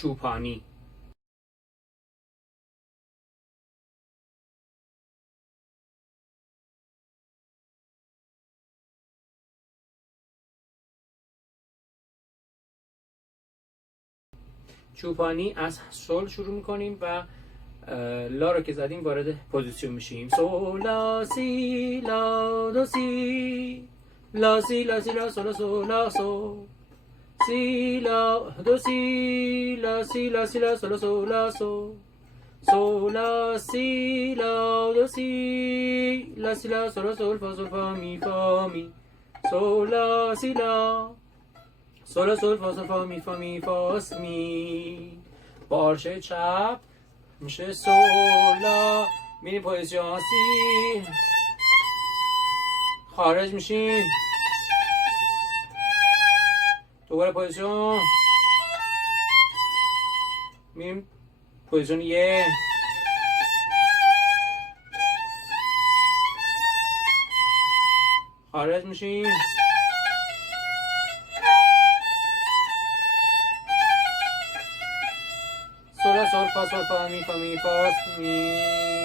چوپانی. چوپانی از سول شروع میکنیم و لا رو که زدیم وارد پوزیسیون میشیم. سول لا سی لا دو سی لا سی لا سی لا سول سول لا سول سی لا دو سی لا سی لا سی لا سول سول لا سول سول لا سی لا دو سی لا سی لا سول سول فا سول فا می فا می سول لا سی لا سول سول فا سول فا می فا می فاس می. با آرشه چپ میشه سول لا، میریم پوزیسیون سی، خارج میشیم، دوباره پوزیسیون، میریم پوزیسیون یه، خارج میشیم، سول سول فا سول فا می فا می فاس می.